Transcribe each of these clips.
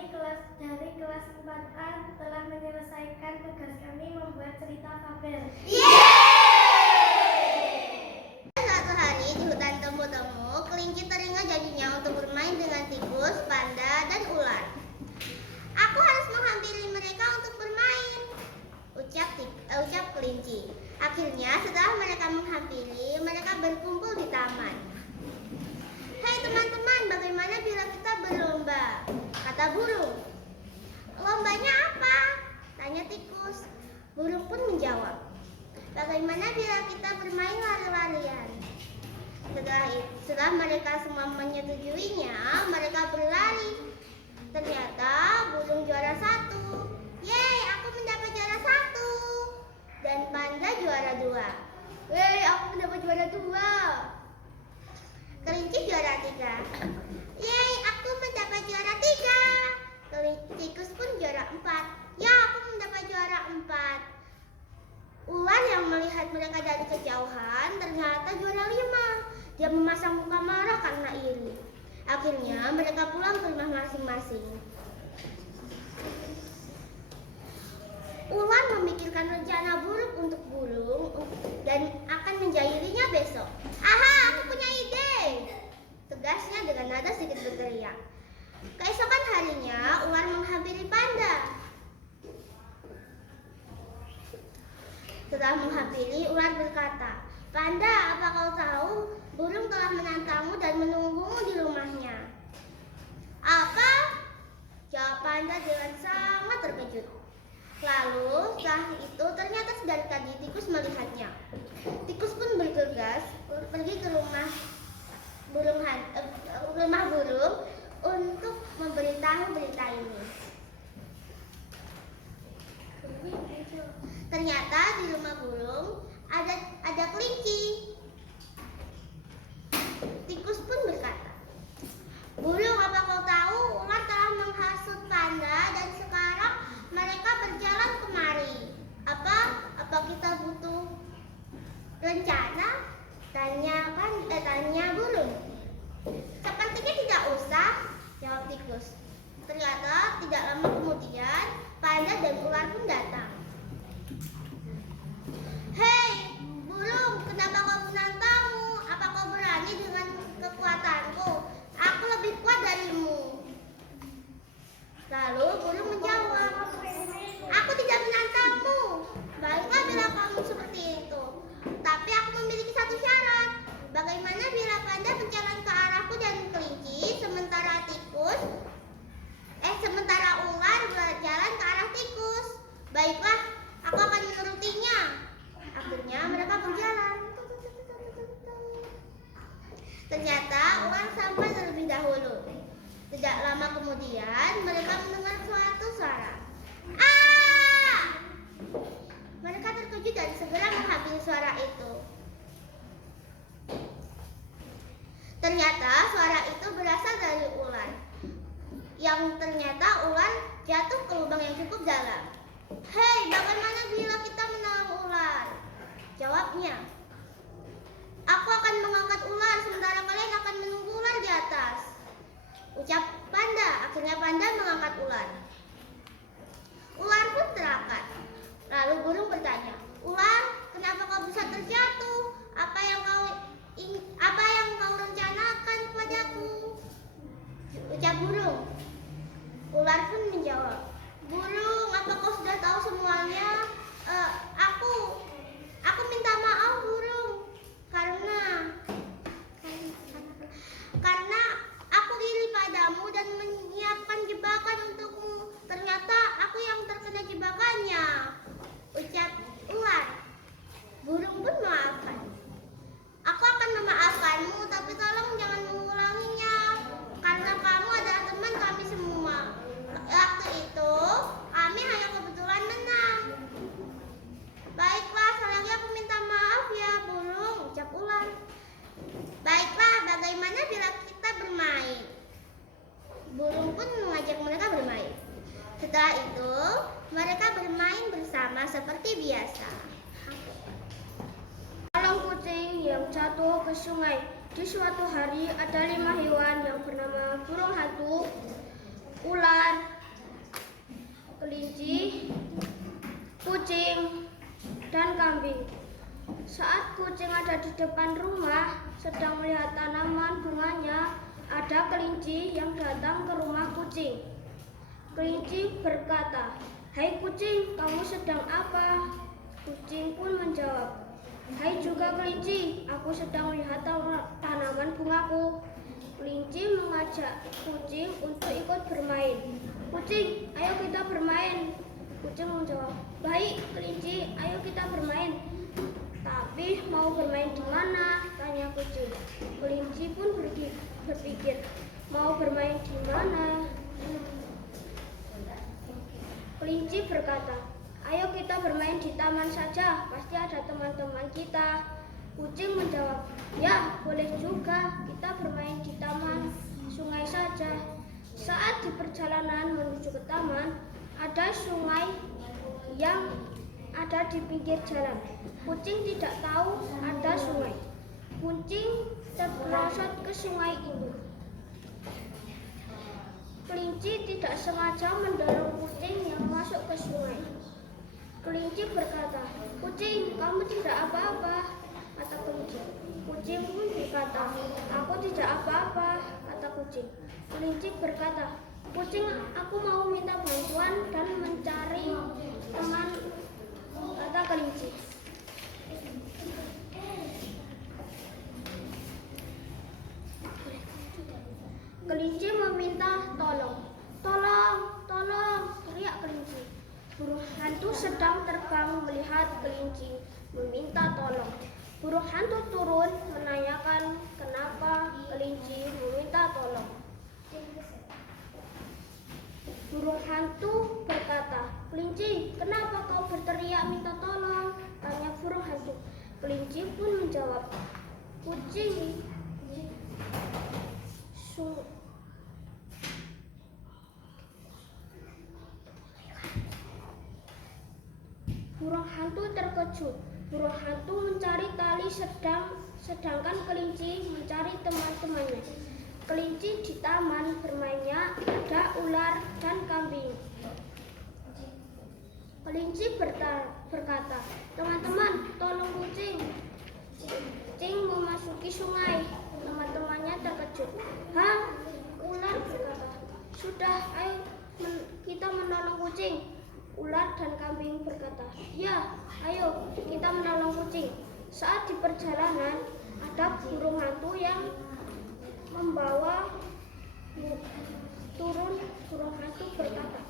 dari kelas 4A telah menyelesaikan tugas kami membuat cerita fabel. Suatu hari di hutan temu-temu, kelinci teringat janjinya untuk bermain dengan tikus, panda, dan ular. Aku harus menghampiri mereka untuk bermain, ucap kelinci. Akhirnya setelah mereka menghampiri, mereka berkumpul di taman. Hei teman-teman, bagaimana bila kita berlomba? Kata burung. Lombanya apa? Tanya tikus. Burung pun menjawab. Bagaimana bila kita bermain lari-larian? Setelah mereka semua menyetujuinya, mereka berlari. Ternyata burung juara 1. Yeay, aku mendapat juara 1. Dan panda juara 2. Yeay, aku mendapat juara 2. Kelinci juara 3. Yeay, aku mendapat juara 3. Tikus pun juara 4. Ya, aku mendapat juara 4. Ular yang melihat mereka dari kejauhan ternyata juara 5. Dia memasang muka marah karena iri. Akhirnya mereka pulang ke rumah masing-masing. Ular memikirkan rencana buruk untuk burung dan akan menjahilinya besok. Aha, aku punya ide! Tegasnya dengan nada sedikit berteriak. Keesokan harinya, ular menghampiri panda. Setelah menghampiri, ular berkata, "Panda, apa kau tahu burung telah menantangmu dan menunggumu di rumahnya?" "Apa?" jawab panda dengan sangat terkejut. Lalu setelah itu ternyata dari tadi tikus melihatnya. Tikus pun bergegas pergi ke rumah burung untuk memberitahu berita ini. Ternyata di rumah burung ada kelinci. Tikus pun berkata, "Burung, apa kau tahu ular telah menghasut panda dan sekarang mereka berjalan kemari. Apa kita butuh rencana?" Tanya burung. "Sepertinya tidak usah," jawab tikus. Ternyata tidak lama kemudian panda dan ular pun datang. "Hei burung, kenapa kau menantangmu? Apa kau berani dengan kekuatanku? Aku lebih kuat darimu." Lalu burung menjawab, "Aku tidak menantangmu. Baiklah bila kamu seperti itu. Tapi aku memiliki satu syarat. Bagaimana bila panda berjalan ke arahku dan kelinci, sementara ular berjalan ke arah tikus?" "Baiklah, aku akan menurutinya." Akhirnya mereka berjalan. Ternyata ular sampai terlebih dahulu. Tidak lama kemudian mereka mendengar suatu suara. "Ah!" Mereka terkejut dan segera menghampiri suara itu. Ternyata suara itu berasal dari ular. Yang ternyata ular jatuh ke lubang yang cukup dalam. "Hei, bagaimana bila kita menolong ular?" jawabnya. "Aku akan mengangkat ular sementara kalian akan menunggu ular di atas," ucap panda. Akhirnya panda mengangkat ular. Ular pun terangkat. Lalu burung bertanya, "Ular, kenapa kau bisa terjatuh? Apa yang kau rencanakan kepadaku?" ucap burung. Ular pun menjawab, "Burung, apa kau sudah tahu semuanya? Aku minta maaf burung karena aku iri padamu dan menyiapkan jebakan untukmu. Ternyata aku yang terkena jebakannya," ucap ular. Burung pun memaafkan. "Aku akan memaafkanmu, tapi tolong jangan mengulanginya, karena kamu adalah teman kami semua. Waktu itu kami hanya kebetulan menang." "Baiklah, sekali lagi aku minta maaf ya burung," ucap ular. "Baiklah, bagaimana bila kita bermain?" Burung pun mengajak mereka bermain. Setelah itu mereka bermain bersama seperti biasa. Malang kucing yang jatuh ke sungai. Di suatu hari ada 5 hewan yang bernama burung hantu, ular, kucing dan kambing. Saat kucing ada di depan rumah, sedang melihat tanaman bunganya, ada kelinci yang datang ke rumah kucing. Kelinci berkata, "Hai kucing, kamu sedang apa?" Kucing pun menjawab, "Hai juga kelinci, aku sedang melihat tanaman bungaku." Kelinci mengajak kucing untuk ikut bermain. "Kucing, ayo kita bermain." Kucing menjawab, "Baik kelinci, ayo kita bermain." "Tapi mau bermain di mana?" tanya kucing. Kelinci pun berpikir, mau bermain di mana? Kelinci berkata, "Ayo kita bermain di taman saja, pasti ada teman-teman kita." Kucing menjawab, "Ya, boleh juga, kita bermain di taman sungai saja." Saat di perjalanan menuju ke taman, ada sungai yang ada di pinggir jalan. Kucing tidak tahu ada sungai. Kucing terperosot ke sungai itu. Kelinci tidak sengaja mendorong kucing yang masuk ke sungai. Kelinci berkata, "Kucing, kamu tidak apa-apa," kata kelinci. Kucing pun berkata, "Aku tidak apa-apa," kata kucing. Kelinci berkata, "Kucing, aku mau minta bantuan dan mencari teman," kata kelinci. Kelinci meminta tolong. "Tolong, tolong," teriak kelinci. Burung hantu sedang terbang melihat kelinci meminta tolong. Burung hantu turun menanyakan kenapa kelinci meminta tolong. Burung hantu berkata, "Kelinci, kenapa kau berteriak minta tolong?" tanya burung hantu. Kelinci pun menjawab, "Kucing, Burung hantu terkejut. Burung hantu mencari tali sedangkan kelinci mencari teman-temannya. Kelinci di taman bermainnya ada ular dan kambing. Kelinci berkata, "Teman-teman, tolong kucing." Kucing memasuki sungai. Teman-temannya terkejut. "Hah?" Ular berkata, "Sudah, ayo kita menolong kucing." Ular dan kambing berkata, "Ya, ayo kita menolong kucing." Saat di perjalanan, ada burung hantu yang membawa turun. Burung hantu berkata,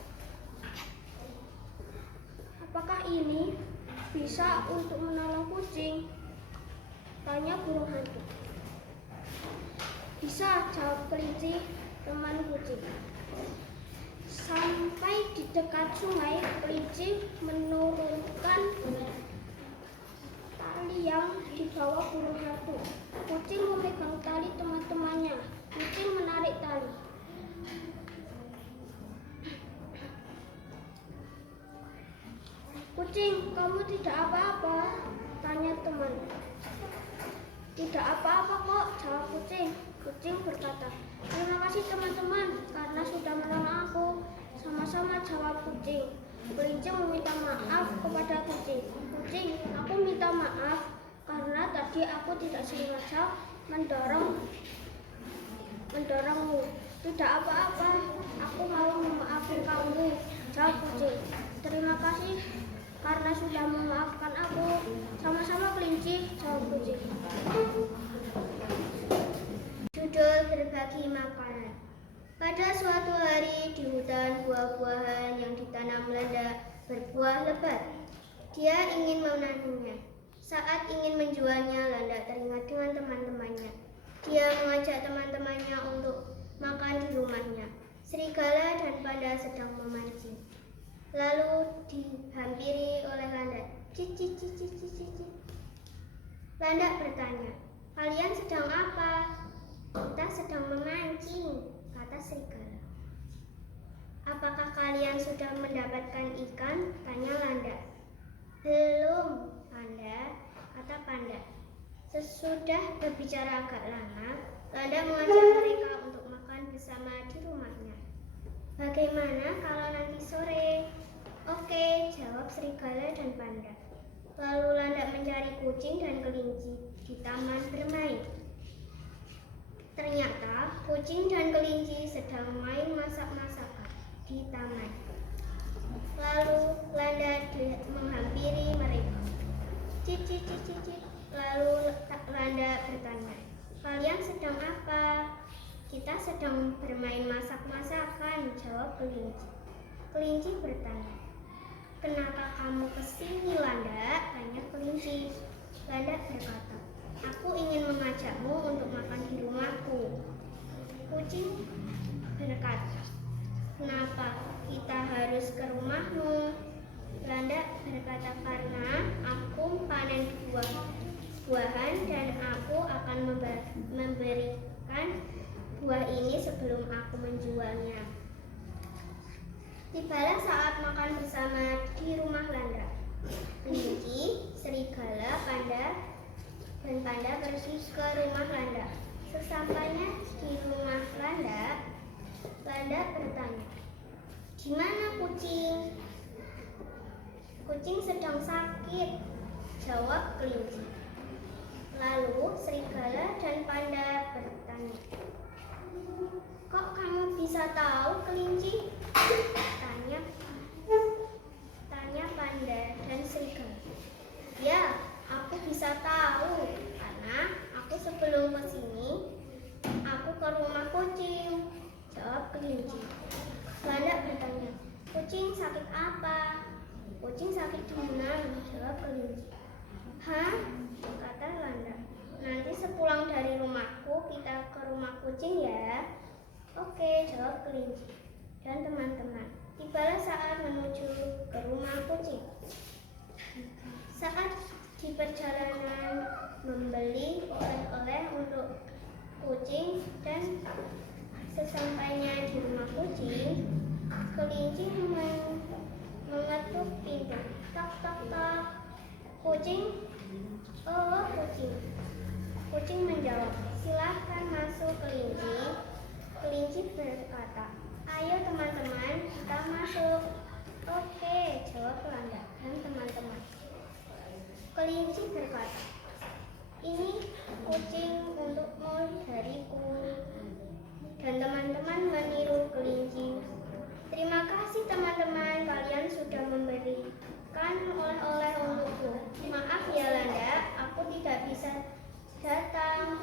"Apakah ini bisa untuk menolong kucing?" tanya burung hantu. "Bisa," jawab kelinci, teman kucing. Sampai di dekat sungai, kelinci menurunkan tali yang dibawa burung hantu. Kucing memegang tali teman-temannya. Kucing menarik tali. "Kucing, kamu tidak apa-apa?" tanya teman. "Tidak apa-apa kok," jawab kucing. Kucing berkata, "Terima kasih teman-teman karena sudah menolong aku." "Sama-sama," jawab kucing. Kelinci meminta maaf kepada kucing. "Kucing, aku minta maaf karena tadi aku tidak sengaja mendorongmu." "Tidak apa-apa, aku mau memaafkan kamu," jawab kucing. "Terima kasih karena sudah memaafkan aku." "Sama-sama kelinci," jawab kucing. Judul berbagi makanan. Pada suatu hari di hutan, buah-buahan yang ditanam Landa berbuah lebat. Dia ingin menanamnya. Saat ingin menjualnya, Landa teringat dengan teman-temannya. Dia mengajak teman-temannya untuk makan di rumahnya. Serigala dan panda sedang memancing. Lalu dihampiri oleh Landa. "Cici, cici, cici, cici." Landa bertanya, "Kalian sedang apa?" "Kita sedang memancing," kata serigala. "Apakah kalian sudah mendapatkan ikan?" tanya Landa. "Belum, Panda," kata panda. Sesudah berbicara agak lama, Landa mengajak mereka untuk makan bersama di rumahnya. "Bagaimana kalau nanti sore?" Oke, jawab serigala dan panda. Lalu Landak mencari kucing dan kelinci di taman bermain. Ternyata kucing dan kelinci sedang main masak-masakan di taman. Lalu Landak menghampiri mereka. Cici, cici, cici. Lalu Landak bertanya, "Kalian sedang apa?" "Kita sedang bermain masak-masakan," jawab kelinci. Kelinci bertanya, "Kenapa kamu kesini, Landak?" tanya kelinci. Landak berkata, "Aku ingin mengajakmu untuk makan di rumahku." Kucing berkata, "Kenapa kita harus ke rumahmu?" Landak berkata, "Karena aku panen buah-buahan dan aku akan memberikan buah ini sebelum aku menjualnya." Tibalah saat makan bersama di rumah Landak. Kelinci, serigala, dan panda pergi ke rumah Landak. Sesampainya di rumah Landak, Landak bertanya, "Di mana kucing?" "Kucing sedang sakit," jawab kelinci. Lalu serigala dan panda bertanya, "Kok kamu bisa tahu, kelinci?" Tanya panda dan serigala. "Ya, aku bisa tahu karena aku sebelum kesini aku ke rumah kucing," jawab kelinci. Landak bertanya, "Kucing sakit apa?" "Kucing sakit demam," jawab kelinci. "Hah?" kata Landak. "Nanti sepulang dari rumahku kita ke rumah kucing ya." "Oke," jawab kelinci dan teman-teman. Tibalah saat menuju ke rumah kucing. Saat di perjalanan membeli oleh-oleh untuk kucing dan sesampainya di rumah kucing, kelinci mengetuk pintu. Tok tok tok. "Kucing?" "Oh, kucing." Kucing menjawab, "Silahkan masuk, kelinci." Kelinci berkata, "Ayo teman-teman, kita masuk." "Oke," jawab Landak dan teman-teman. Kelinci berkata, "Ini kucing untukmu dariku." Dan teman-teman meniru kelinci. "Terima kasih teman-teman, kalian sudah memberikan oleh-oleh untukku. Maaf ya Landak, aku tidak bisa datang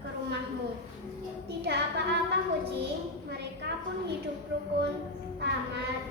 ke rumahmu." "Tidak apa-apa kucing." Mereka pun hidup rukun. Tamat.